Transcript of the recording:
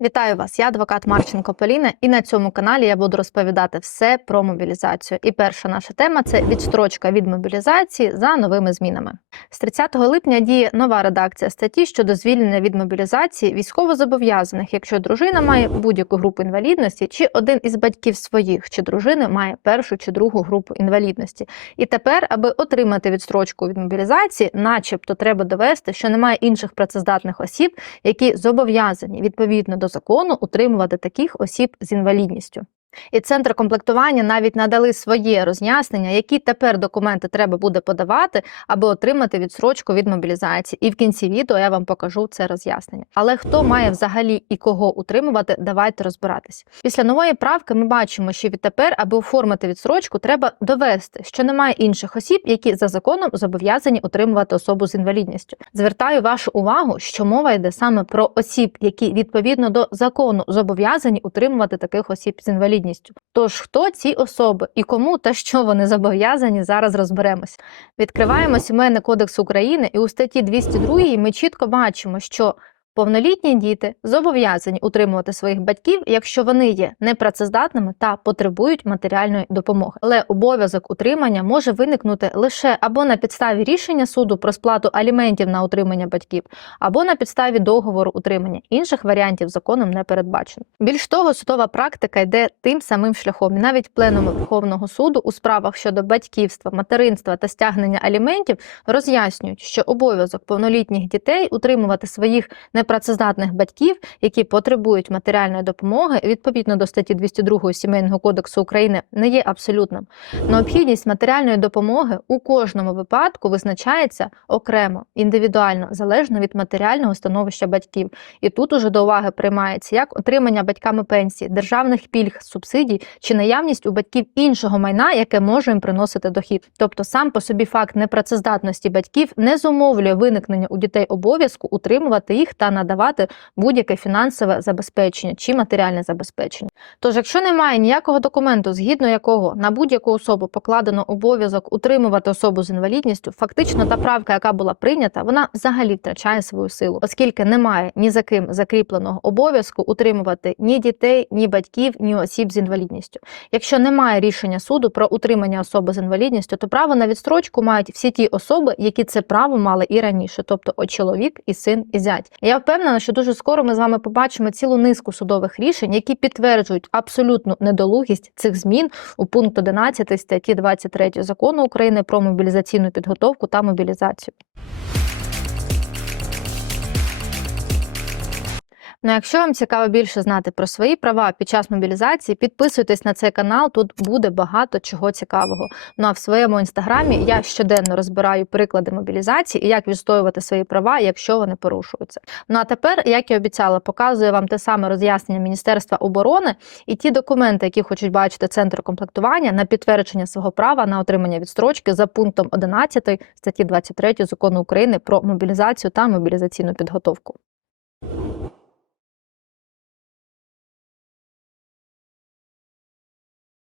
Вітаю вас, я адвокат Марченко Поліна, і на цьому каналі я буду розповідати все про мобілізацію. І перша наша тема це відстрочка від мобілізації за новими змінами. З 30 липня діє нова редакція статті щодо звільнення від мобілізації військовозобов'язаних, якщо дружина має будь-яку групу інвалідності, чи один із батьків своїх чи дружини має першу чи другу групу інвалідності. І тепер, аби отримати відстрочку від мобілізації, начебто треба довести, що немає інших працездатних осіб, які зобов'язані відповідно до закону утримувати таких осіб з інвалідністю. І центр комплектування навіть надали своє роз'яснення, які тепер документи треба буде подавати, аби отримати відсрочку від мобілізації. І в кінці відео я вам покажу це роз'яснення. Але хто має взагалі і кого утримувати, давайте розбиратися. Після нової правки ми бачимо, що відтепер, аби оформити відсрочку, треба довести, що немає інших осіб, які за законом зобов'язані утримувати особу з інвалідністю. Звертаю вашу увагу, що мова йде саме про осіб, які відповідно до закону зобов'язані утримувати таких осіб з інвалідністю. Тож хто ці особи і кому та що вони зобов'язані, зараз розберемось. Відкриваємо сімейний кодекс України, і у статті 202 ми чітко бачимо, що Повнолітні діти зобов'язані утримувати своїх батьків, якщо вони є непрацездатними та потребують матеріальної допомоги. Але обов'язок утримання може виникнути лише або на підставі рішення суду про сплату аліментів на утримання батьків, або на підставі договору утримання. Інших варіантів законом не передбачено. Більш того, судова практика йде тим самим шляхом. І навіть пленуми Верховного суду у справах щодо батьківства, материнства та стягнення аліментів роз'яснюють, що обов'язок повнолітніх дітей утримувати своїх непрацездатних батьків, які потребують матеріальної допомоги, відповідно до статті 202 Сімейного кодексу України, не є абсолютним. Необхідність матеріальної допомоги у кожному випадку визначається окремо, індивідуально, залежно від матеріального становища батьків. І тут уже до уваги приймається як отримання батьками пенсії, державних пільг, субсидій чи наявність у батьків іншого майна, яке може їм приносити дохід. Тобто сам по собі факт непрацездатності батьків не зумовлює виникнення у дітей обов'язку утримувати їх та надавати будь-яке фінансове забезпечення чи матеріальне забезпечення. Тож, якщо немає ніякого документу, згідно якого на будь-яку особу покладено обов'язок утримувати особу з інвалідністю, фактично та правка, яка була прийнята, вона взагалі втрачає свою силу, оскільки немає ні за ким закріпленого обов'язку утримувати ні дітей, ні батьків, ні осіб з інвалідністю. Якщо немає рішення суду про утримання особи з інвалідністю, то право на відстрочку мають всі ті особи, які це право мали і раніше, тобто о чоловік, і син, і зять. Я впевнена, що дуже скоро ми з вами побачимо цілу низку судових рішень, які підтверджують абсолютну недолугість цих змін у пункт 11 статті 23 закону України про мобілізаційну підготовку та мобілізацію. Ну, якщо вам цікаво більше знати про свої права під час мобілізації, підписуйтесь на цей канал, тут буде багато чого цікавого. Ну а в своєму інстаграмі я щоденно розбираю приклади мобілізації і як відстоювати свої права, якщо вони порушуються. Ну а тепер, як і обіцяла, показую вам те саме роз'яснення Міністерства оборони і ті документи, які хочуть бачити центр комплектування на підтвердження свого права на отримання відстрочки за пунктом 11 статті 23 закону України про мобілізацію та мобілізаційну підготовку.